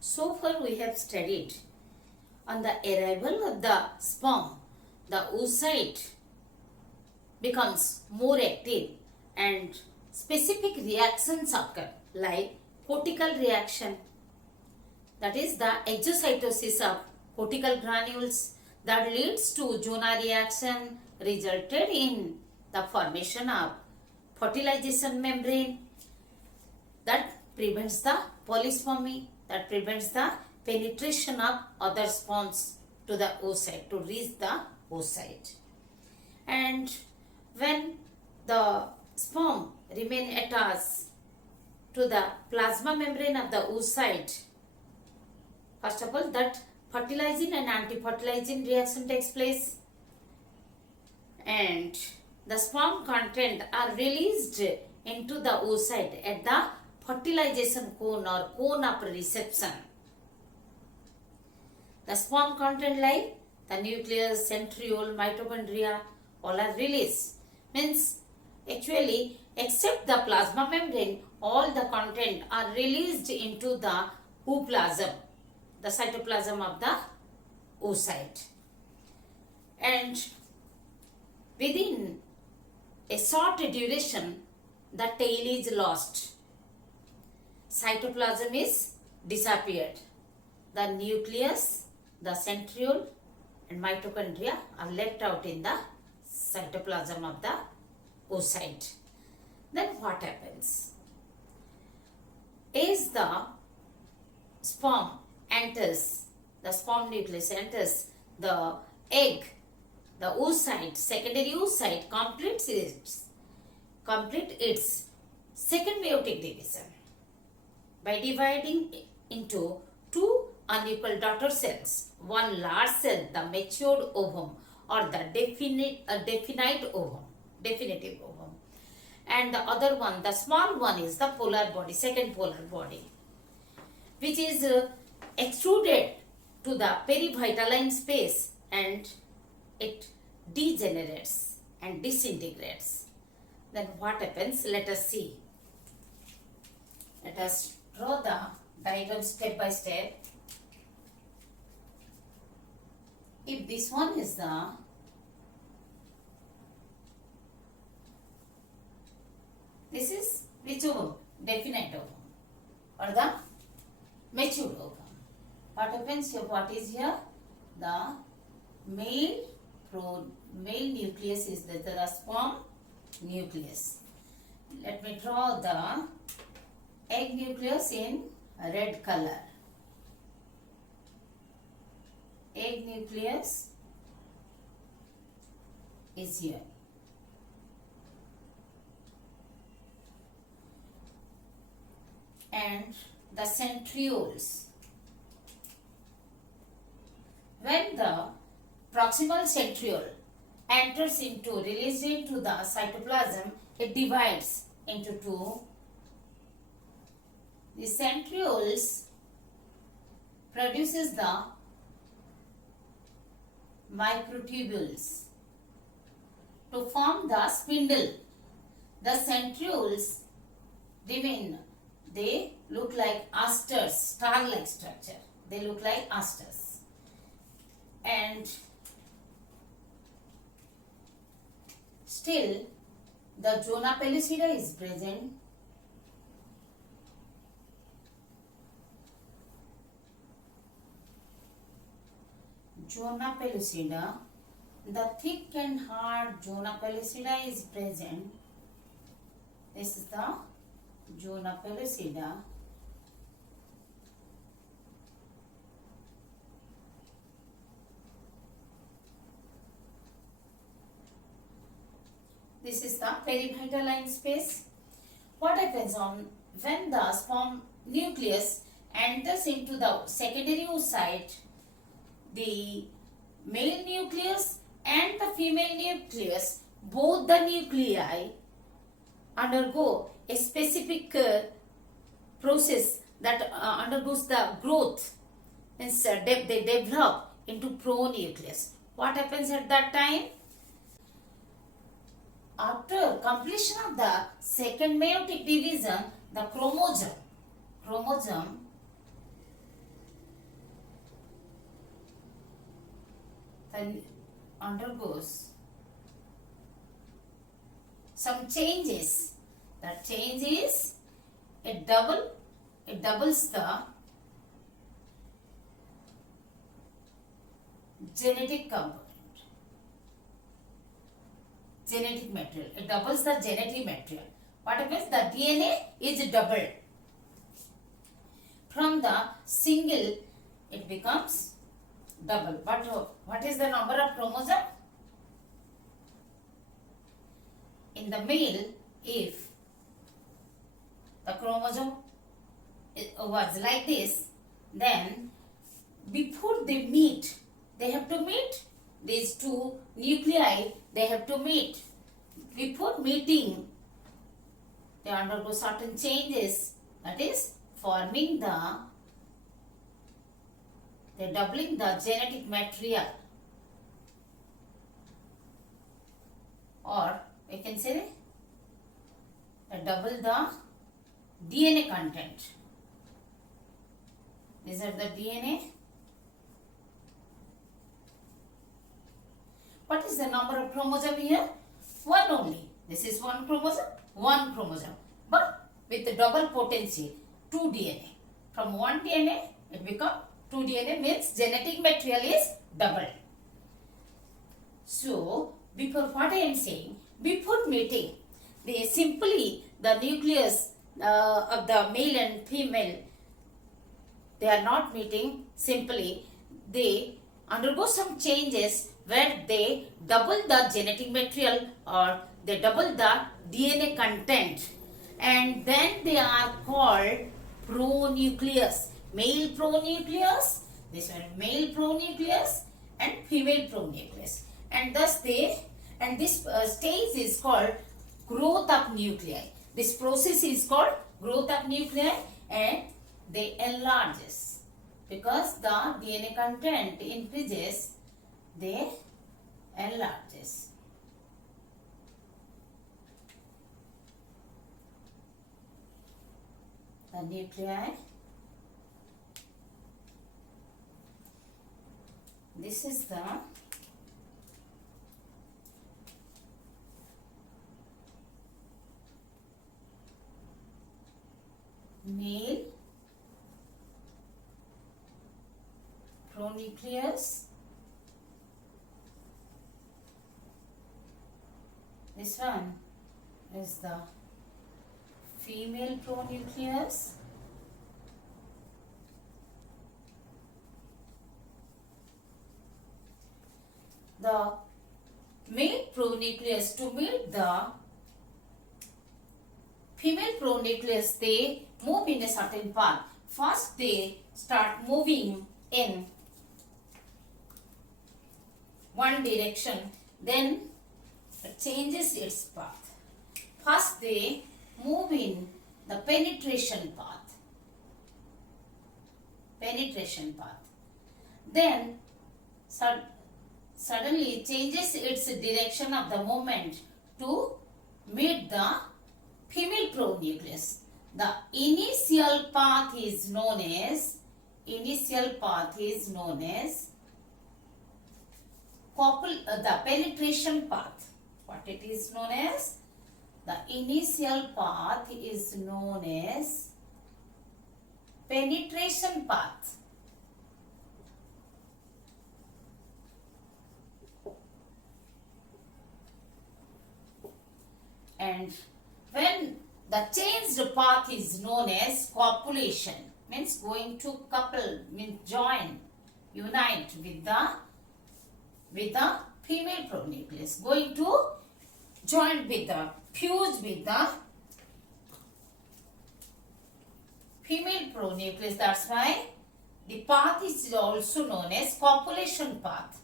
So far we have studied on the arrival of the sperm, the oocyte becomes more active and specific reactions occur like cortical reaction, that is the exocytosis of cortical granules that leads to Jonah reaction resulted in the formation of fertilization membrane that prevents the polyspermy, that prevents the penetration of other sperms to the oocyte, to reach the oocyte. And when the sperm remain attached to the plasma membrane of the oocyte, first of all, that fertilizing and anti-fertilizing reaction takes place, and the sperm content are released into the oocyte at the fertilization cone or cone of reception. The sperm content like the nucleus, centriole, mitochondria all are released. Means actually except the plasma membrane, all the content are released into the ooplasm, the cytoplasm of the oocyte. And within a short duration, the tail is lost. Cytoplasm is disappeared. The nucleus, the centriole and mitochondria are left out in the cytoplasm of the oocyte. Then what happens? As the sperm enters, the sperm nucleus enters the egg, the oocyte, secondary oocyte completes its second meiotic division by dividing into two unequal daughter cells, one large cell, the matured ovum or the definitive ovum, and the other one, the small one, is the polar body, second polar body, which is extruded to the perivitaline space and it degenerates and disintegrates. Then what happens? Let us see. Let us draw the diagram step by step. If this one is the this is which ovum? Definite ovum or the matured ovum. What happens here? What is here? The male nucleus is the sperm nucleus. Let me draw the egg nucleus in red color. Egg nucleus is here. And the centrioles. When the proximal centriole enters released into the cytoplasm, it divides into two. The centrioles produces the microtubules to form the spindle. The centrioles remain, they look like asters, star-like structure. They look like asters. And still the zona pellucida is present. Zona pellucida, the thick and hard zona pellucida is present. This is the zona pellucida. This is the perivitaline space. What happens when the sperm nucleus enters into the secondary oocyte? The male nucleus and the female nucleus, both the nuclei undergo a specific process that undergoes the growth. Means they develop into pronucleus. What happens at that time? After completion of the second meiotic division, the chromosome then undergoes some changes. That change is it doubles the genetic component, genetic material. It doubles the genetic material. What happens? The DNA is doubled. From the single, it becomes double. But what is the number of chromosomes? In the male, if the chromosome was like this, then before they meet, they have to meet. These two nuclei, they have to meet. Before meeting, they undergo certain changes. That is, forming they're doubling the genetic material. Or we can say they double the DNA content. These are the DNA. What is the number of chromosomes here? One only. This is one chromosome. But with the double potency, 2 DNA. From 1 DNA, it becomes 2 DNA, means genetic material is doubled. So, before what I am saying, before mating, they simply, the nucleus of the male and female, they are not meeting simply. They undergo some changes where they double the genetic material or they double the DNA content, and then they are called pronucleus. Male pronucleus, this one male pronucleus and female pronucleus, and thus this stage is called growth of nuclei. This process is called growth of nuclei, and they enlarges because the DNA content increases. They enlarges. The nuclei. This is the male pronucleus. This one is the female pronucleus. The male pronucleus to meet the female pronucleus, they move in a certain path. First, they start moving in one direction, then it changes its path. First, they move in the penetration path. Then, suddenly it changes its direction of the movement to meet the female pronucleus. The initial path is known as the penetration path. What it is known as? The initial path is known as penetration path. And when the changed path is known as copulation, means going to couple, means unite with the female pronucleus, going to fuse with the female pronucleus. That's why the path is also known as copulation path.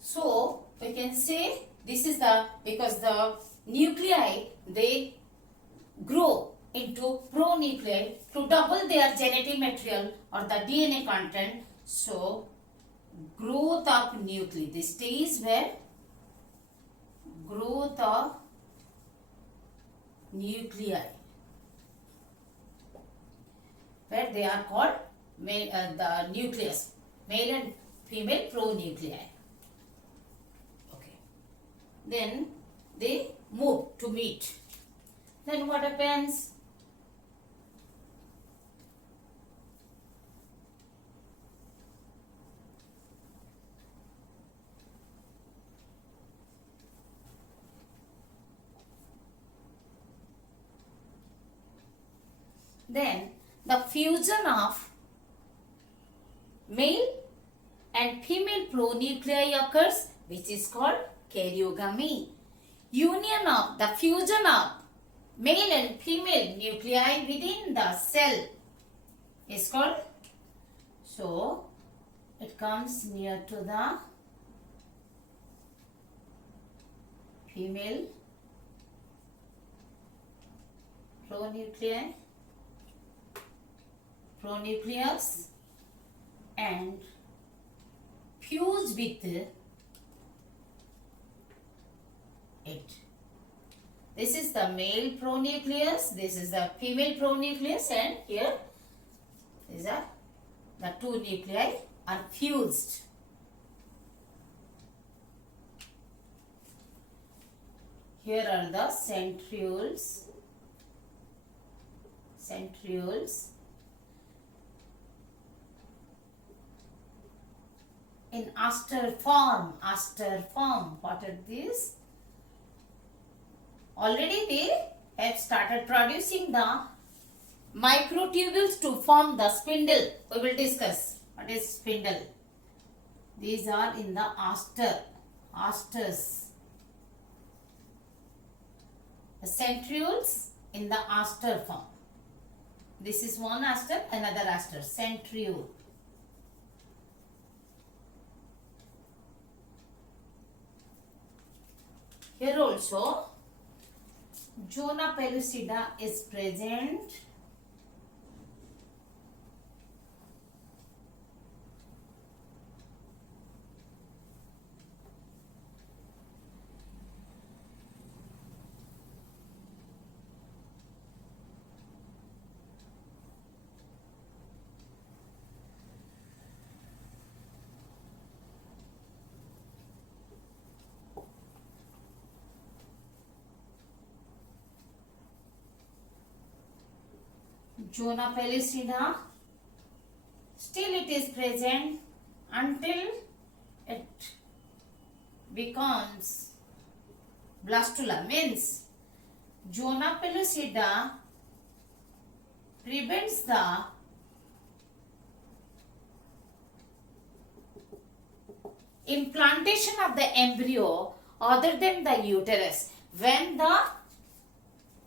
So we can say this is because the nuclei, they grow into pronuclei to double their genetic material or the DNA content. So growth of nuclei, the stage where growth of nuclei, where they are called the nucleus, male and female pronuclei. Okay. Then they move to meet. Then what happens? Then the fusion of male and female pronuclei occurs, which is called karyogamy. Union of the fusion of male and female nuclei within the cell is called, so it comes near to the female pronucleus and fuse with it. This is the male pronucleus, this is the female pronucleus, and here these are the two nuclei are fused. Here are the centrioles. In aster form. What are these? Already they have started producing the microtubules to form the spindle. We will discuss what is spindle. These are in the asters. The centrioles in the aster form. This is one aster, another aster, centriole. Here also zona pellucida is present. Zona pellucida, still it is present until it becomes blastula. Means zona pellucida prevents the implantation of the embryo other than the uterus. When the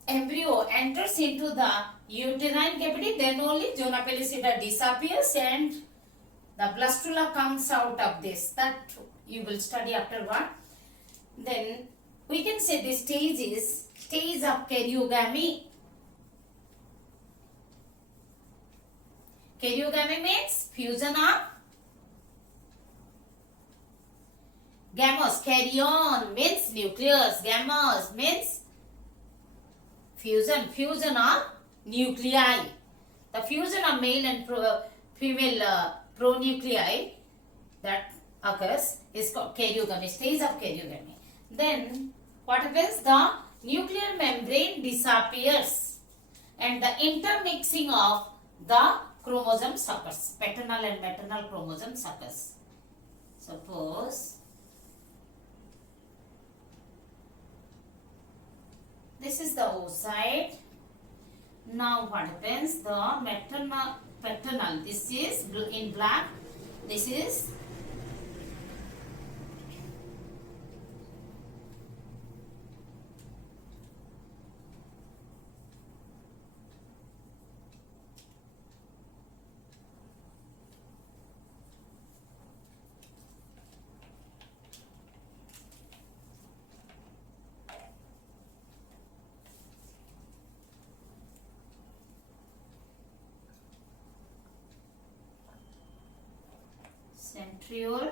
embryo enters into the uterine cavity, then only zona pellucida disappears and the blastula comes out of this. That you will study afterward. Then we can say this stage is stage of karyogamy. Karyogamy means fusion of gamete. Karyon means nucleus. Gamete means fusion of nuclei. The fusion of male and female pronuclei that occurs is called karyogamy, stage of karyogamy. Then what happens? The nuclear membrane disappears and the intermixing of the chromosomes occurs. Paternal and maternal chromosomes occurs. Suppose this is the oocyte. Now what happens? The paternal, this is in black, this is centriole,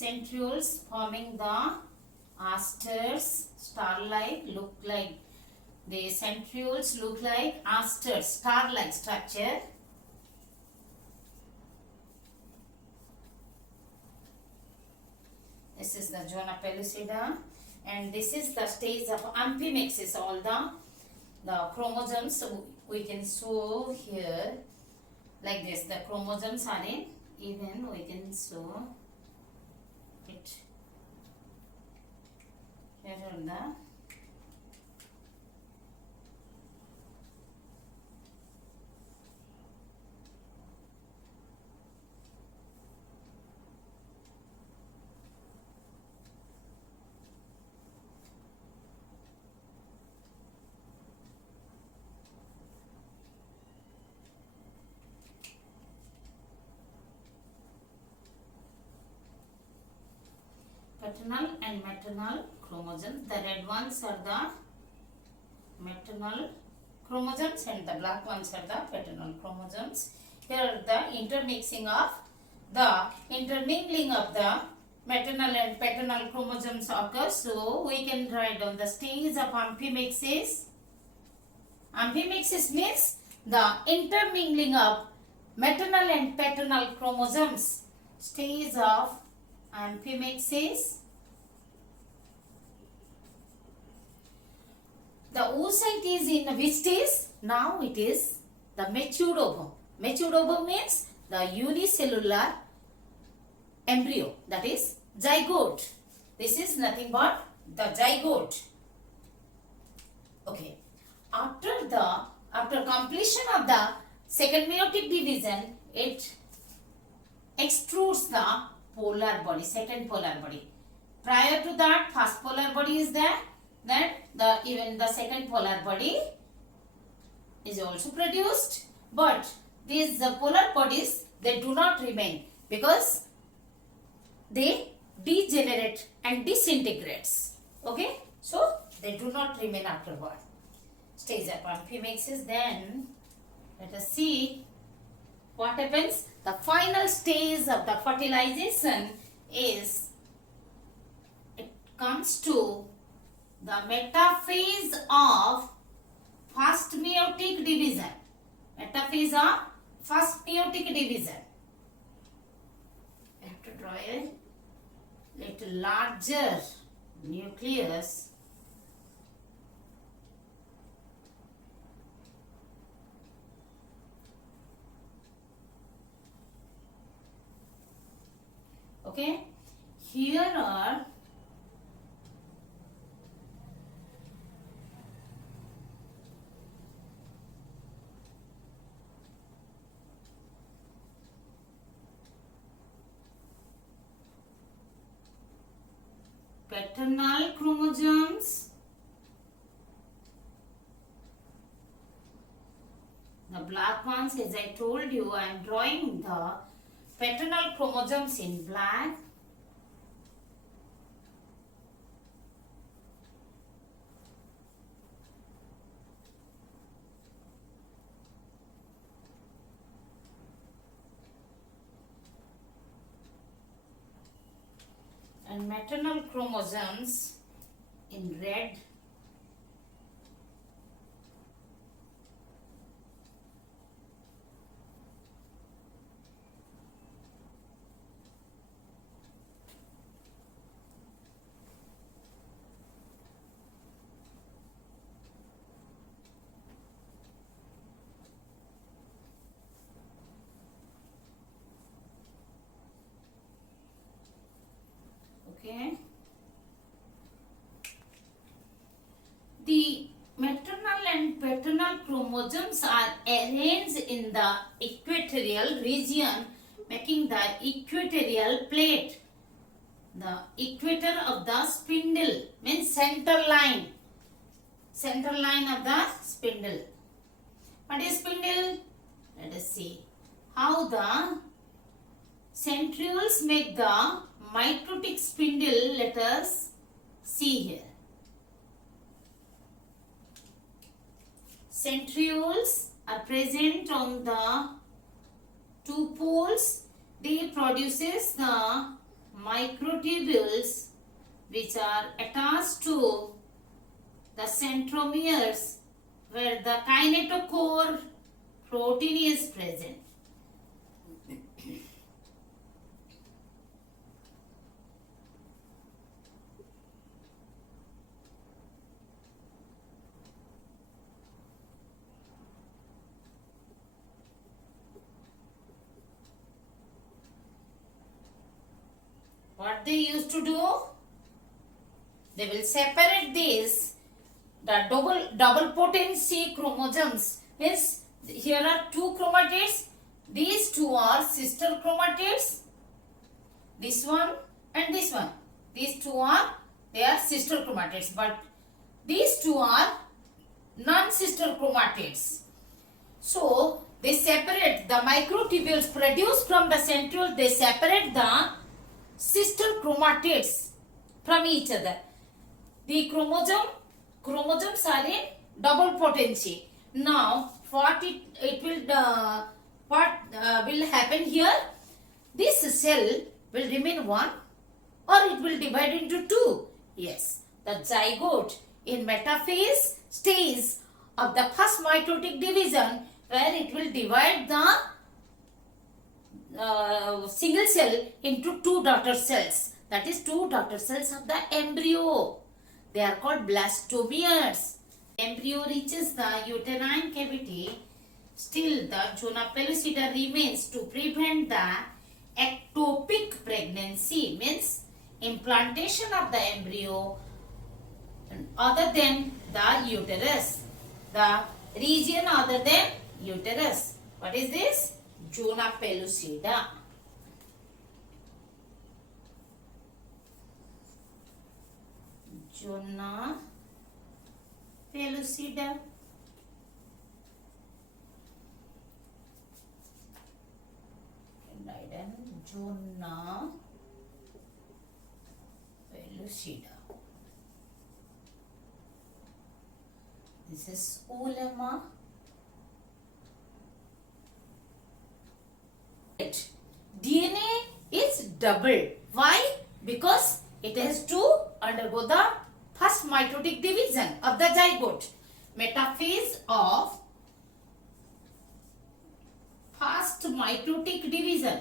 centrioles forming the asters, star-like, look like the centrioles look like asters, star-like structure. This is the zona pellucida, and this is the stage of amphimixis. All the chromosomes we can show here like this. The chromosomes are in even, we can show it here on the paternal and maternal chromosomes. The red ones are the maternal chromosomes and the black ones are the paternal chromosomes. Here the intermingling of the maternal and paternal chromosomes occurs. So we can write down the stage of amphimixis. Amphimixis means the intermingling of maternal and paternal chromosomes. Stage of amphimixis. The oocyte is in which stage? Now it is the matured ovum. Matured ovum means the unicellular embryo, that is zygote. This is nothing but the zygote. Okay. After completion of the second meiotic division, it extrudes the polar body, second polar body. Prior to that, first polar body is there. Then even the second polar body is also produced. But these polar bodies, they do not remain because they degenerate and disintegrates. Okay, so they do not remain afterward. Stage of amphimixis. Then let us see what happens. The final stage of the fertilization is, it comes to the metaphase of first meiotic division. Metaphase of first meiotic division. I have to draw a little larger nucleus. Okay, here are paternal chromosomes, the black ones, as I told you, I am drawing the paternal chromosomes in black. And maternal chromosomes in red. Okay. The maternal and paternal chromosomes are arranged in the equatorial region, making the equatorial plate. The equator of the spindle means center line of the spindle. What is spindle? Let us see how the centrioles make the mitotic spindle. Let us see here. Centrioles are present on the two poles. They produces the microtubules which are attached to the centromeres where the kinetochore protein is present. What they used to do? They will separate these, the double potency chromosomes. Means here are two chromatids. These two are sister chromatids. This one and this one. These two are, they are sister chromatids. But these two are non-sister chromatids. So they separate the microtubules produced from the centriole. They separate the sister chromatids from each other. The chromosomes are in double potency. Now what will happen here? This cell will remain one or it will divide into two. Yes, the zygote in metaphase stage of the first mitotic division, where it will divide the single cell into two daughter cells. That is two daughter cells of the embryo. They are called blastomeres. Embryo reaches the uterine cavity. Still the zona pellucida remains to prevent the ectopic pregnancy, means implantation of the embryo other than the uterus. The region other than uterus. What is this? Zona pellucida. Zona pellucida. Write down zona pellucida. This is oolemma. DNA is double. Why? Because it has to undergo the first mitotic division of the zygote. Metaphase of first mitotic division.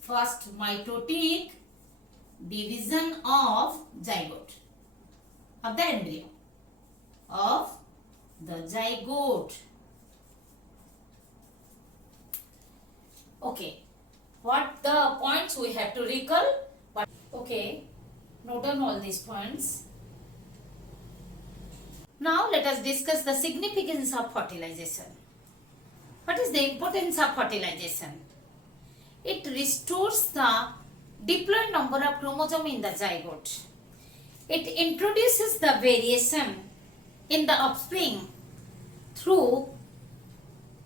First mitotic division of zygote, of the embryo, of the zygote. Okay, what the points we have to recall? Okay, note down all these points. Now let us discuss the significance of fertilization. What is the importance of fertilization? It restores the diploid number of chromosomes in the zygote. It introduces the variation in the offspring through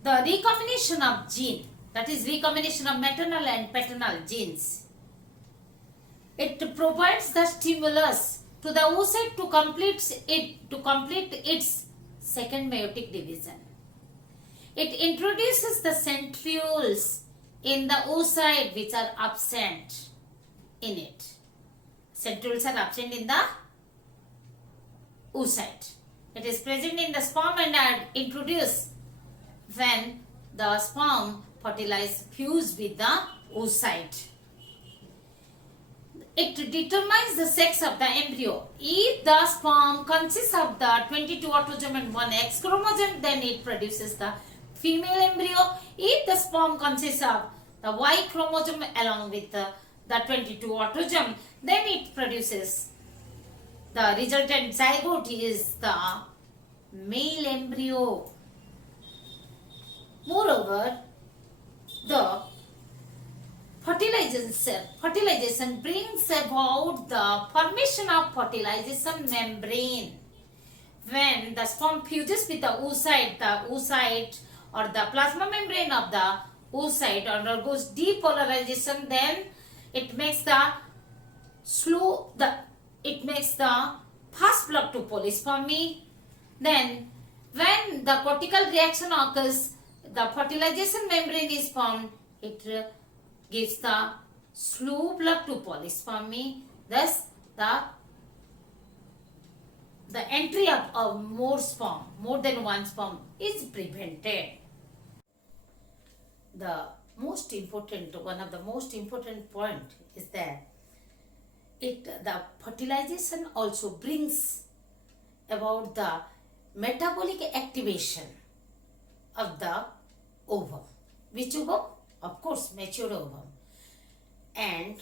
the recombination of gene. That is recombination of maternal and paternal genes. It provides the stimulus to the oocyte to complete its second meiotic division. It introduces the centrioles in the oocyte which are absent in it. Centrioles are absent in the oocyte. It is present in the sperm and are introduced when the sperm fuse with the oocyte. It determines the sex of the embryo. If the sperm consists of the 22 autosome and 1 X chromosome, then it produces the female embryo. If the sperm consists of the Y chromosome along with the 22 autosome, then it produces the resultant zygote is the male embryo. Moreover, the fertilization brings about the formation of fertilization membrane. When the sperm fuses with the oocyte or the plasma membrane of the oocyte undergoes depolarization, then it makes the fast blood to polyspermy. Then when the cortical reaction occurs, the fertilization membrane is formed. It gives the slow blood to polyspermy, thus the entry of more sperm, more than one sperm is prevented. One of the most important point is that the fertilization also brings about the metabolic activation of the ovum. Which ovum? Of course, mature ovum. And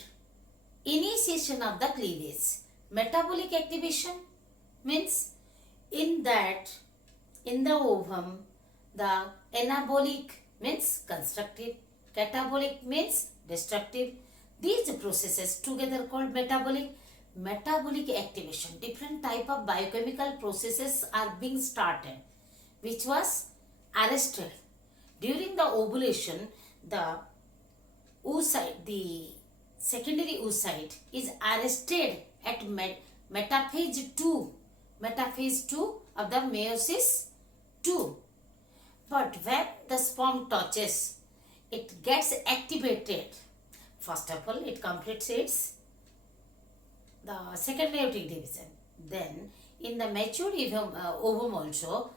initiation of the cleavage. Metabolic activation means in the ovum, the anabolic means constructive, catabolic means destructive. These processes together called metabolic activation. Different type of biochemical processes are being started, which was arrested during the ovulation. The oocyte, the secondary oocyte, is arrested at metaphase 2 of the meiosis 2. But when the sperm touches, it gets activated. First of all, it completes the second meiotic division. Then, in the mature ovum also,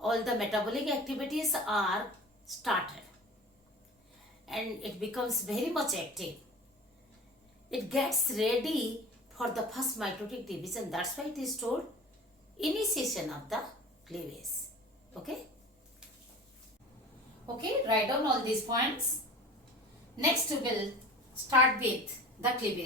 all the metabolic activities are started. And it becomes very much active. It gets ready for the first mitotic division. That's why it is told initiation of the cleavage. Okay? Okay, write down all these points. Next we will start with the cleavage.